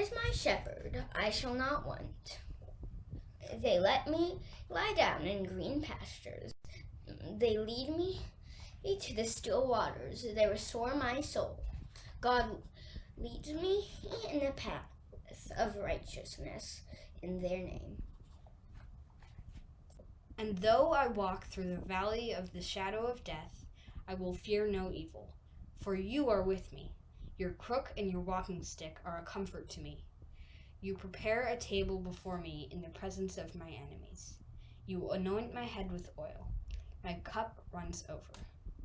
is my shepherd, I shall not want. They let me lie down in green pastures. They lead me to the still waters. They restore my soul. God leads me in the path of righteousness in their name. And though I walk through the valley of the shadow of death, I will fear no evil, for you are with me. Your crook and your walking stick are a comfort to me. You prepare a table before me in the presence of my enemies. You anoint my head with oil. My cup runs over.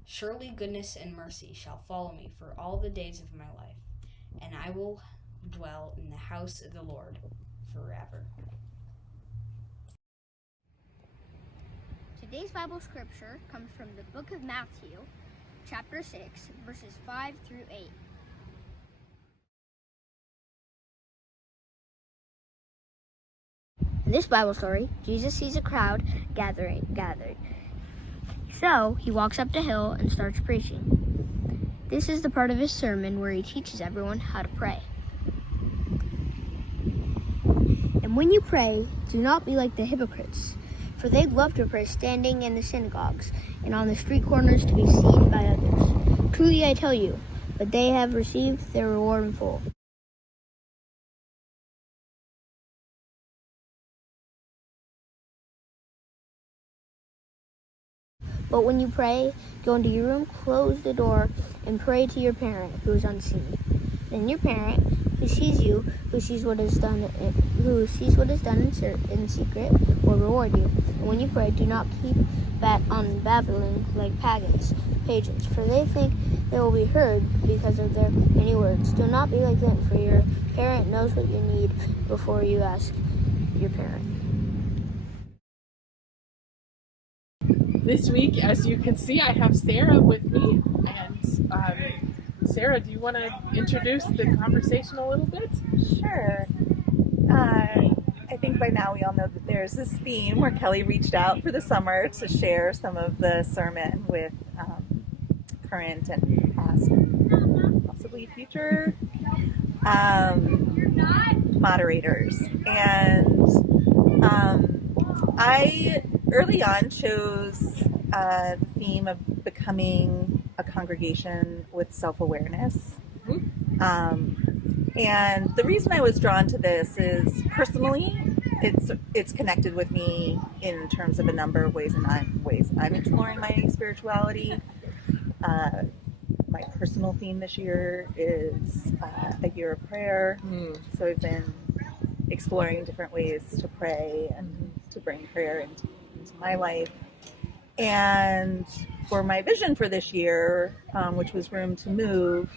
Surely goodness and mercy shall follow me for all the days of my life, and I will dwell in the house of the Lord forever. Today's Bible scripture comes from the book of Matthew, chapter 6, verses 5 through 8. In this Bible story, Jesus sees a crowd gathered. So he walks up the hill and starts preaching. This is the part of his sermon where he teaches everyone how to pray. And when you pray, do not be like the hypocrites, for they love to pray standing in the synagogues and on the street corners to be seen by others. Truly I tell you, but they have received their reward in full. But when you pray, go into your room, close the door, and pray to your parent who is unseen. Then your parent, who sees what is done in secret, will reward you. And when you pray, do not keep on babbling like pagans, for they think they will be heard because of their many words. Do not be like them, for your parent knows what you need before you ask your parent. This week, as you can see, I have Sara with me. And Sara, do you want to introduce the conversation a little bit? Sure. I think by now we all know that there's this theme where Kelly reached out for the summer to share some of the sermon with current and past and possibly future moderators. And I early on chose the theme of becoming a congregation with self-awareness. And the reason I was drawn to this is personally, it's connected with me in terms of a number of ways I'm exploring my spirituality. My personal theme this year is a year of prayer. So I've been exploring different ways to pray and to bring prayer into my life. And for my vision for this year, which was room to move,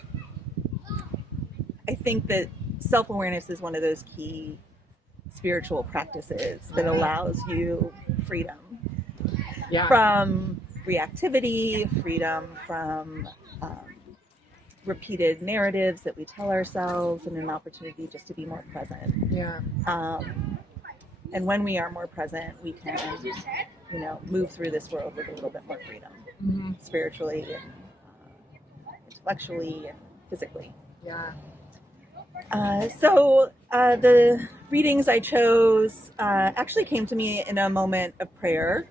I think that self-awareness is one of those key spiritual practices that allows you freedom from reactivity, freedom from repeated narratives that we tell ourselves, and an opportunity just to be more present. And when we are more present, we can, move through this world with a little bit more freedom, spiritually and intellectually and physically. So the readings I chose actually came to me in a moment of prayer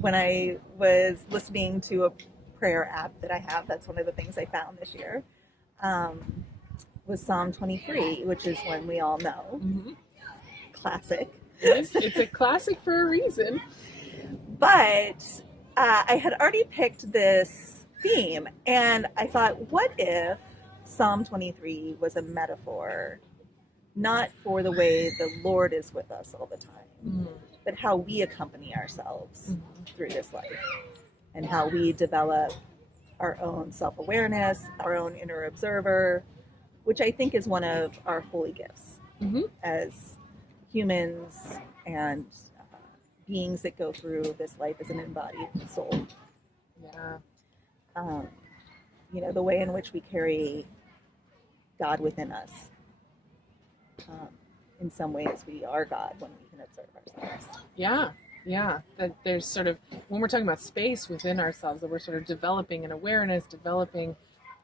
when I was listening to a prayer app that I have. That's one of the things I found this year, was Psalm 23, which is one we all know. Classic. It's a classic for a reason. But I had already picked this theme, and I thought, what if Psalm 23 was a metaphor, not for the way the Lord is with us all the time, but how we accompany ourselves through this life, and how we develop our own self-awareness, our own inner observer, which I think is one of our holy gifts as humans and beings that go through this life as an embodied soul. The way in which we carry God within us. In some ways, we are God when we can observe ourselves. That there's sort of, when we're talking about space within ourselves, that we're sort of developing an awareness, developing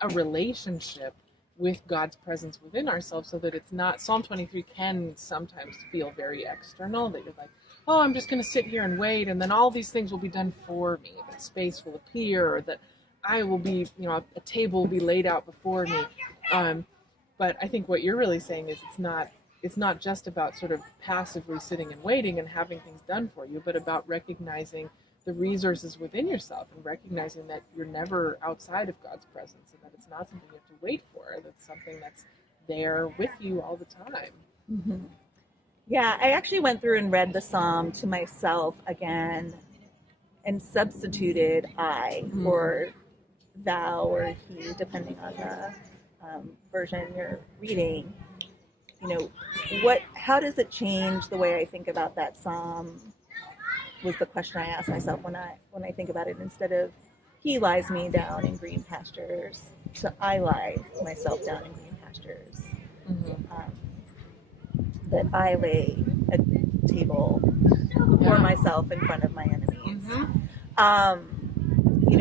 a relationship with God's presence within ourselves, so that it's not, Psalm 23 can sometimes feel very external, that you're like, oh, I'm just going to sit here and wait, and then all these things will be done for me, that space will appear, or that I will be, a table will be laid out before me. But I think what you're really saying is it's not just about sort of passively sitting and waiting and having things done for you, but about recognizing the resources within yourself and recognizing that you're never outside of God's presence, and that it's not something you have to wait for, that's something that's there with you all the time. Mm-hmm. Yeah, I actually went through and read the psalm to myself again and substituted I for thou or he, depending on the version you're reading. How does it change the way I think about that psalm, was the question I ask myself when I think about it. Instead of he lies me down in green pastures, to I lie myself down in green pastures. That I lay a table for myself in front of my enemies.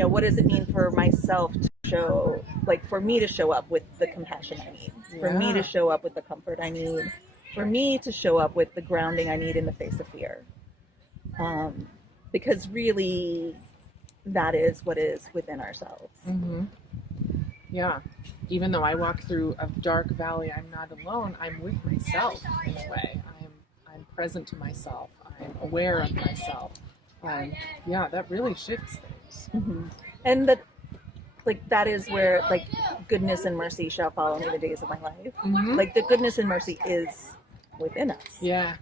What does it mean for myself to show, like for me to show up with the compassion I need, for me to show up with the comfort I need, for me to show up with the grounding I need in the face of fear. Because really, that is what is within ourselves. Yeah. Even though I walk through a dark valley, I'm not alone. I'm with myself in a way. I'm present to myself. I'm aware of myself. That really shifts things. And that is where goodness and mercy shall follow me the days of my life. Like the goodness and mercy is within us. Yeah.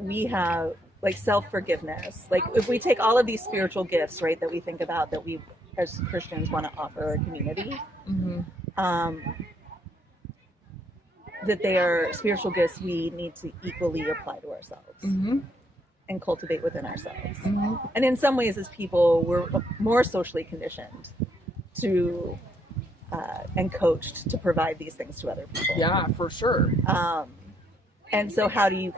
We have self-forgiveness. If we take all of these spiritual gifts, right, that we think about, that we as Christians want to offer our community, that they are spiritual gifts we need to equally apply to ourselves and cultivate within ourselves. And in some ways, as people, we're more socially conditioned to and coached to provide these things to other people. Yeah, for sure. And so how do you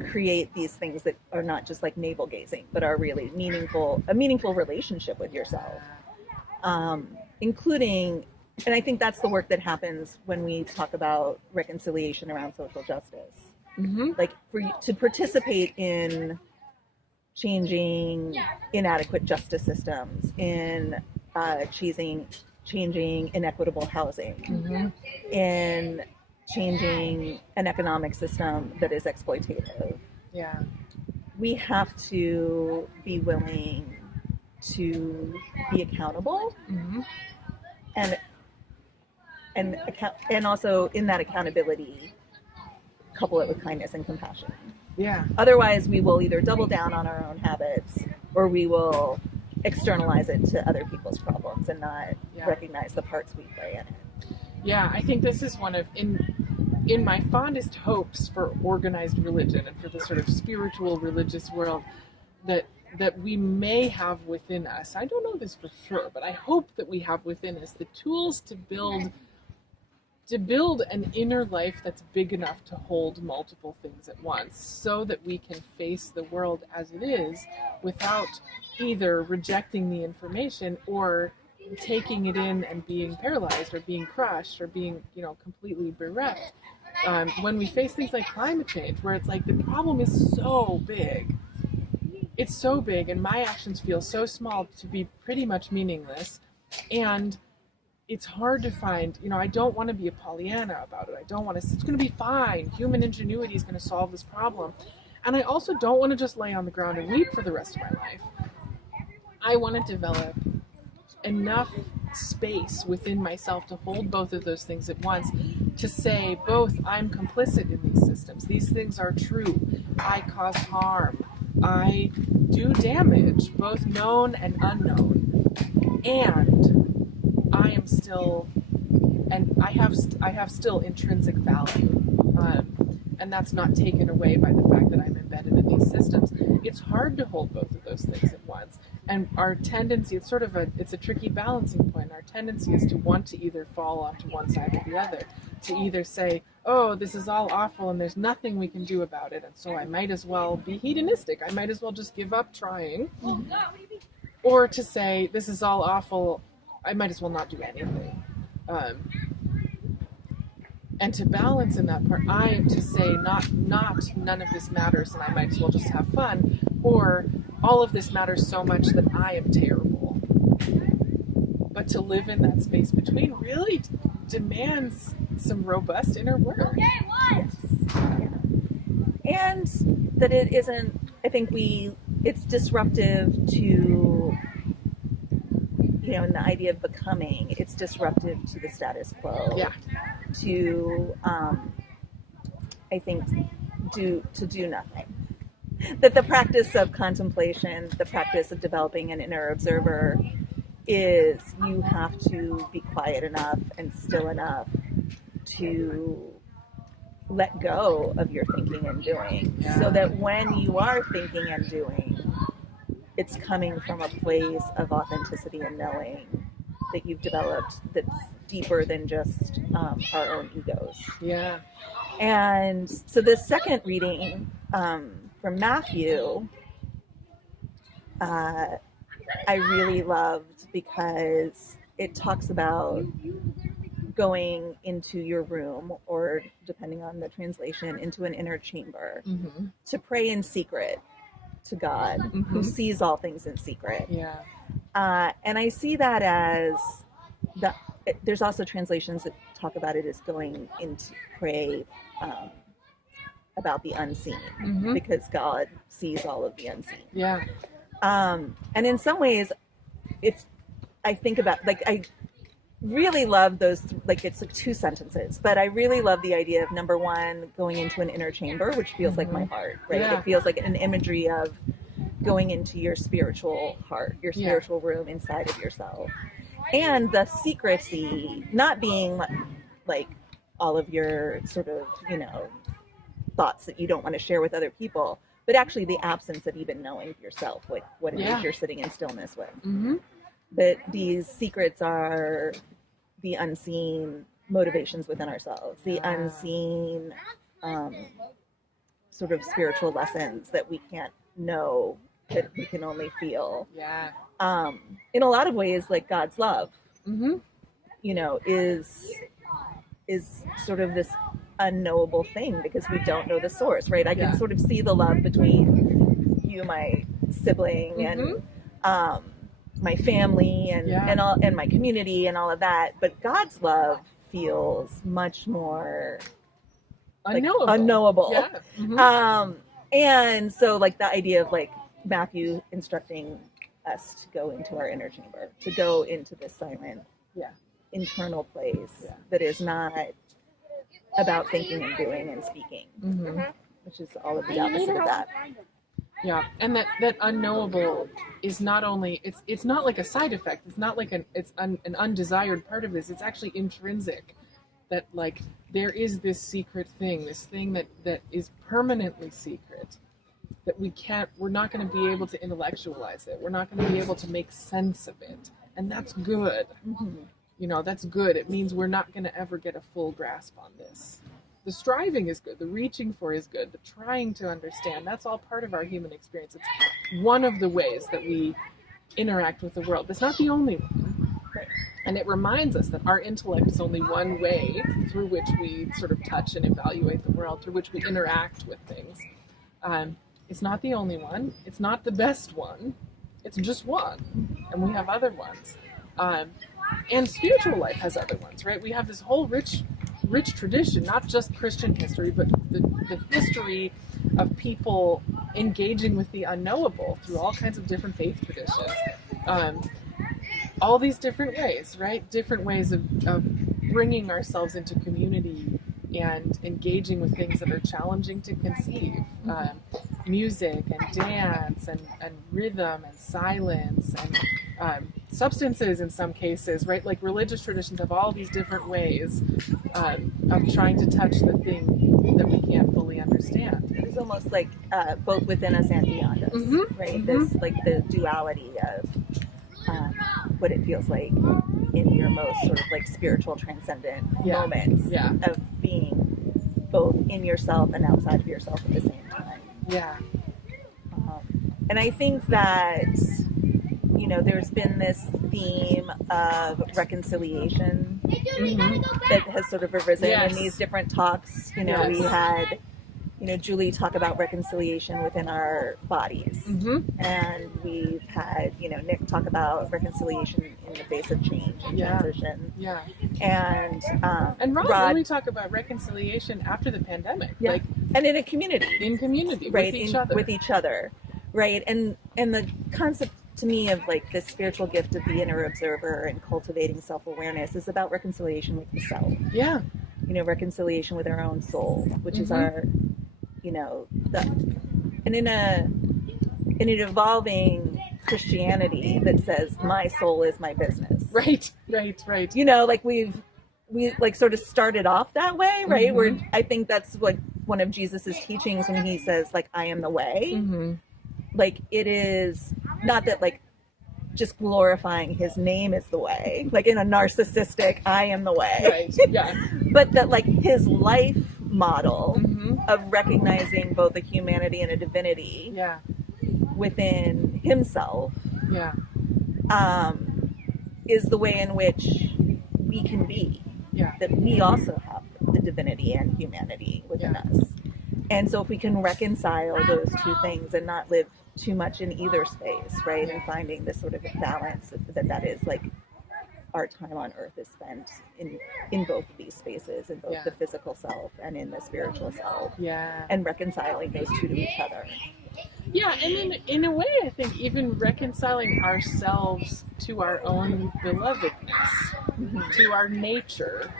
create these things that are not just navel gazing, but are really a meaningful relationship with yourself, including, and I think that's the work that happens when we talk about reconciliation around social justice. For you to participate in changing inadequate justice systems, in changing inequitable housing, in changing an economic system that is exploitative. We have to be willing to be accountable, and also in that accountability, couple it with kindness and compassion. Otherwise, we will either double down on our own habits, or we will externalize it to other people's problems and not recognize the parts we play in it. I think this is one of, in my fondest hopes for organized religion and for the sort of spiritual religious world that we may have within us, I don't know this for sure, but I hope that we have within us the tools to build an inner life that's big enough to hold multiple things at once, so that we can face the world as it is without either rejecting the information or taking it in and being paralyzed or being crushed or being, completely bereft. When we face things like climate change, where it's the problem is so big. It's so big, and my actions feel so small to be pretty much meaningless. And it's hard to find, I don't want to be a Pollyanna about it. I don't want to, it's going to be fine. Human ingenuity is going to solve this problem. And I also don't want to just lay on the ground and weep for the rest of my life. I want to develop enough space within myself to hold both of those things at once, to say both, I'm complicit in these systems. These things are true. I cause harm. I do damage, both known and unknown. And I am still, and I have still intrinsic value. And that's not taken away by the fact that I'm embedded in these systems. It's hard to hold both of those things at once. And our tendency, it's a tricky balancing point. Our tendency is to want to either fall onto one side or the other, to either say, oh, this is all awful and there's nothing we can do about it, and so I might as well be hedonistic. I might as well just give up trying. Or to say, this is all awful, I might as well not do anything. And to balance in that part, I am to say not none of this matters and I might as well just have fun, or all of this matters so much that I am terrible. But to live in that space between really demands some robust inner work. And that it isn't, I think it's disruptive to, in the idea of becoming, it's disruptive to the status quo. Yeah. To, I think, do nothing. That the practice of contemplation, the practice of developing an inner observer is you have to be quiet enough and still enough to let go of your thinking and doing, so that when you are thinking and doing, it's coming from a place of authenticity and knowing that you've developed that's deeper than just our own egos. Yeah. And so the second reading from Matthew, I really loved because it talks about going into your room, or depending on the translation, into an inner chamber to pray in secret to God, who sees all things in secret. Yeah. And I see that as there's also translations that talk about it as going into pray about the unseen, because God sees all of the unseen. Yeah. And in some ways, if I think about, I really love those, it's like two sentences, but I really love the idea of, number one, going into an inner chamber, which feels like my heart, right? Yeah. It feels like an imagery of going into your spiritual heart, your spiritual room inside of yourself. And the secrecy, not being like all of your sort of, thoughts that you don't want to share with other people, but actually the absence of even knowing yourself, what it is you're sitting in stillness with. That these secrets are the unseen motivations within ourselves, the unseen sort of spiritual lessons that we can't know, that we can only feel. Yeah. In a lot of ways, like God's love, is sort of this unknowable thing because we don't know the source, right? I can sort of see the love between you, my sibling, and my family, and my community, and all of that. But God's love feels much more unknowable. Yeah. And so, like, the idea of Matthew instructing us to go into our inner chamber, to go into this silent, internal place that is not about thinking and doing and speaking, which is all of the opposite of that. Yeah, and that unknowable is not only, it's not like a side effect. It's not like an undesired part of this. It's actually intrinsic. That there is this secret thing, this thing that is permanently secret, that we're not going to be able to intellectualize it. We're not going to be able to make sense of it, and that's good. That's good. It means we're not going to ever get a full grasp on this. The striving is good. The reaching for is good. The trying to understand, that's all part of our human experience. It's one of the ways that we interact with the world. But it's not the only one. And it reminds us that our intellect is only one way through which we sort of touch and evaluate the world, through which we interact with things. It's not the only one. It's not the best one. It's just one. And we have other ones. And spiritual life has other ones, right? We have this whole rich tradition, not just Christian history, but the history of people engaging with the unknowable through all kinds of different faith traditions. All these different ways, right? Different ways of bringing ourselves into community and engaging with things that are challenging to conceive. Music and dance and rhythm and silence and substances in some cases, right? Like religious traditions have all these different ways of trying to touch the thing that we can't fully understand. It's almost like both within us and beyond us, right? This the duality of what it feels like in your most sort of spiritual transcendent moments of being both in yourself and outside of yourself at the same time. Yeah. And I think that, there's been this theme of reconciliation that has sort of arisen Yes. in these different talks. You know, Yes. we had, you know, Julie talk about reconciliation within our bodies. And we've had, you know, Nick talk about reconciliation in the face of change and Yeah. transition. Yeah. And Rod Rod really talk about reconciliation after the pandemic. Yeah. Like and in a community. in community, Right, with each other. Right? And the concept to me of like this spiritual gift of the inner observer and cultivating self-awareness is about reconciliation with the self. Yeah. You know, reconciliation with our own soul, which is our, you know, and in an evolving Christianity that says my soul is my business. Right. You know, like we like sort of started off that way, right? Where I think that's like one of Jesus's teachings when he says like, I am the way. Like it is not that like just glorifying his name is the way, like in a narcissistic, I am the way. Right. Yeah. But that like his life model of recognizing both a humanity and a divinity Yeah. within himself Yeah. is the way in which we can be. Yeah. That we also have the divinity and humanity within us. And so if we can reconcile those two things and not live too much in either space, right? And finding this sort of balance that is like our time on earth is spent in both of these spaces, in both the physical self and in the spiritual self. Yeah. And reconciling those two to each other. Yeah, I mean, in a way, I think even reconciling ourselves to our own belovedness, to our nature,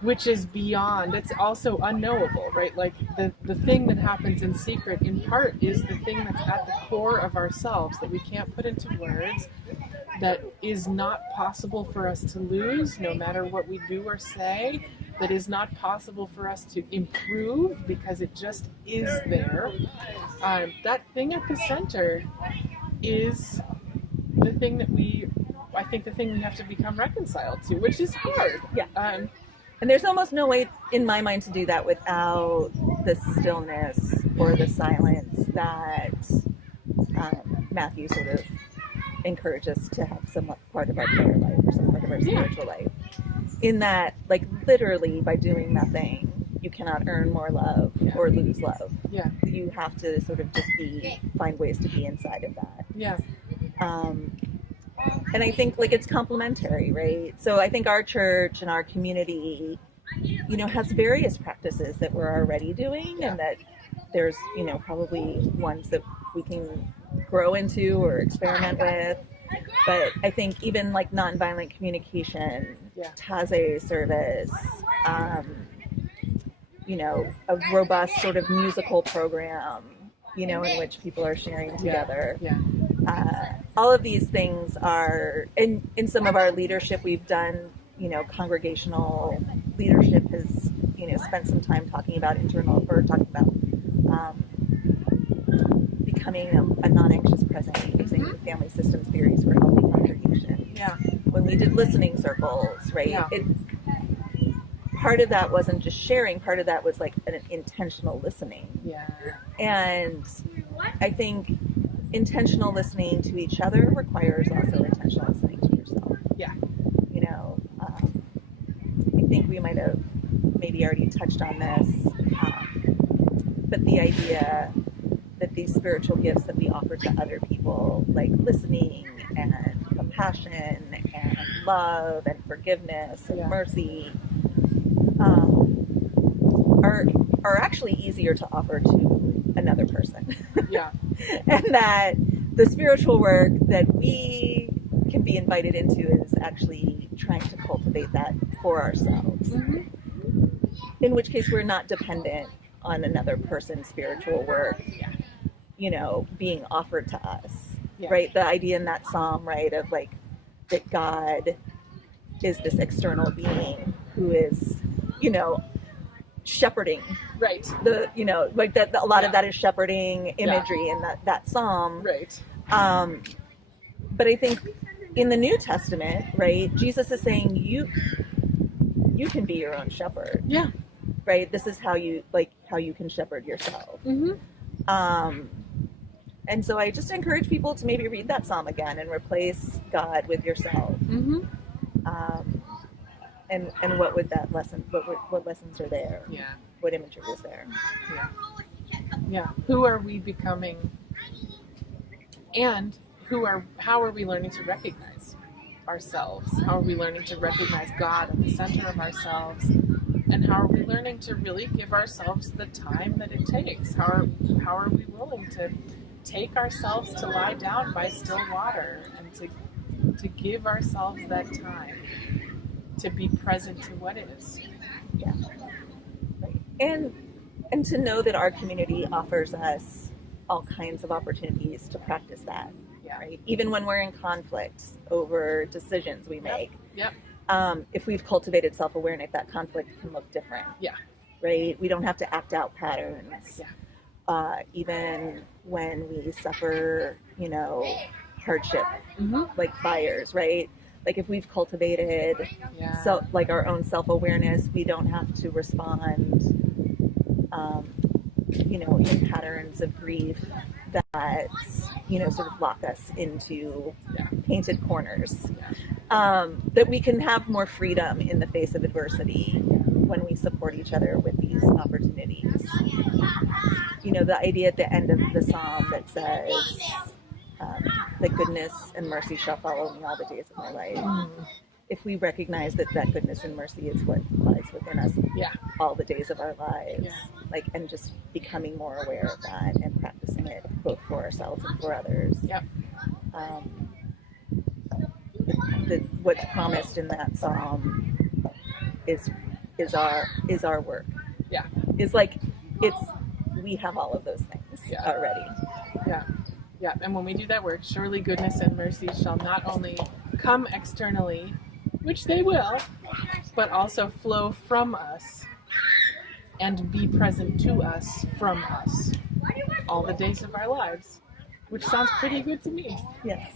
which is beyond, it's also unknowable, right? Like the thing that happens in secret, in part, is the thing that's at the core of ourselves that we can't put into words, that is not possible for us to lose, no matter what we do or say, that is not possible for us to improve because it just is there. That thing at the center is the thing that I think the thing we have to become reconciled to, which is hard. Yeah. And there's almost no way in my mind to do that without the stillness or the silence that Matthew sort of encourages us to have some part of our prayer life or some part of our spiritual life. In that, like literally by doing nothing, you cannot earn more love or lose love. Yeah. You have to sort of just find ways to be inside of that. Yeah. And I think like it's complementary, right? So I think our church and our community, you know, has various practices that we're already doing, and that there's, you know, probably ones that we can grow into or experiment with. But I think even like nonviolent communication, Taze service, you know, a robust sort of musical program, you know, in which people are sharing together. Yeah. All of these things are, in some of our leadership, we've done, you know, congregational leadership has, you know, spent some time talking about becoming a non-anxious present using family systems theories for healthy congregations. Yeah. When we did listening circles, right? Yeah. Part of that wasn't just sharing, part of that was like an intentional listening. Yeah. And I think intentional listening to each other requires also intentional listening to yourself. Yeah. You know, I think we might have maybe already touched on this, but the idea that these spiritual gifts that we offer to other people, like listening and compassion and love and forgiveness and mercy, are actually easier to offer to another person. Yeah. And that the spiritual work that we can be invited into is actually trying to cultivate that for ourselves. In which case we're not dependent on another person's spiritual work, you know, being offered to us, right? The idea in that psalm, right, of like that God is this external being who is, you know, shepherding, right? The, you know, like that a lot of that is shepherding imagery in that psalm, right? But I think in the New Testament, right, Jesus is saying you can be your own shepherd. Yeah. Right. This is how you can shepherd yourself. And so I just encourage people to maybe read that psalm again and replace God with yourself. And what would that lesson? What lessons are there? Yeah. What imagery is there? Yeah. Who are we becoming? And how are we learning to recognize ourselves? How are we learning to recognize God at the center of ourselves? And how are we learning to really give ourselves the time that it takes? How are we willing to take ourselves to lie down by still water and to give ourselves that time to be present to what is? Yeah. Right. And to know that our community offers us all kinds of opportunities to practice that. Yeah. Right. Even when we're in conflict over decisions we make. Yep. If we've cultivated self-awareness, that conflict can look different. Yeah. Right. We don't have to act out patterns. Yeah. Even when we suffer, hardship, like fires, right? Like if we've cultivated like our own self-awareness, we don't have to respond, in patterns of grief that, sort of lock us into painted corners. That we can have more freedom in the face of adversity when we support each other with these opportunities. The idea at the end of the psalm that says, that goodness and mercy shall follow me all the days of my life. If we recognize that goodness and mercy is what lies within us all the days of our lives, and just becoming more aware of that and practicing it both for ourselves and for others. What's promised in that psalm is our work. We have all of those things already. Yeah, and when we do that work, surely goodness and mercy shall not only come externally, which they will, but also flow from us and be present to us from us all the days of our lives, which sounds pretty good to me. Yes.